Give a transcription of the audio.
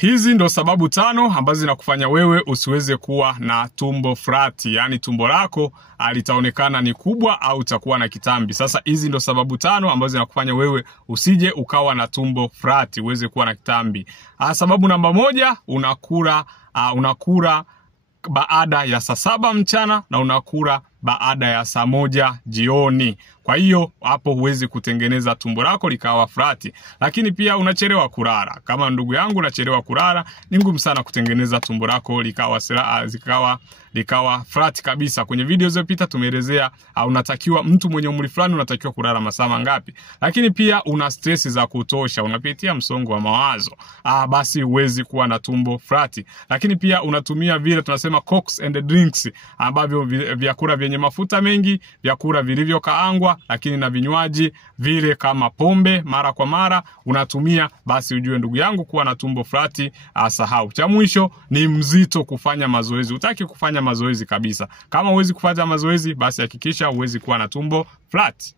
Hizi ndo sababu 5 ambazo zinakufanya wewe usiweze kuwa na tumbo flat, yani tumbo lako litaonekana ni kubwa au utakuwa na kitambi. Sasa hizi ndo sababu 5 ambazo zinakufanya wewe usije ukawa na tumbo flat, uweze kuwa na kitambi. Sababu namba 1, unakula baada ya saa 7 mchana na unakula baada ya saa 1 jioni. Kwa hiyo hapo huwezi kutengeneza tumbo lako likawa flat. Lakini pia unachelewa kulala. Kama ndugu yangu unachelewa kulala, ni ngumu sana kutengeneza tumbo lako likawa flat kabisa. Kwenye video zilizopita tumeelezea unatakiwa, mtu mwenye umri fulani unatakiwa kulala masaa mangapi. Lakini pia una stress za kutosha, unapitia msongo wa mawazo, basi huwezi kuwa na tumbo flat. Lakini pia unatumia vile tunasema cokes and drinks, ambavyo vyakula vyenye mafuta mengi, vyakula vilivyokaangwa, lakini na vinywaji vile kama pombe mara kwa mara unatumia, basi ujue ndugu yangu kuwa na tumbo flat. Sahau. Cha mwisho ni mzito kufanya mazoezi. Hutaki kufanya mazoezi kabisa. Kama huwezi kufanya mazoezi, basi hakikisha huwezi kuwa na tumbo flat.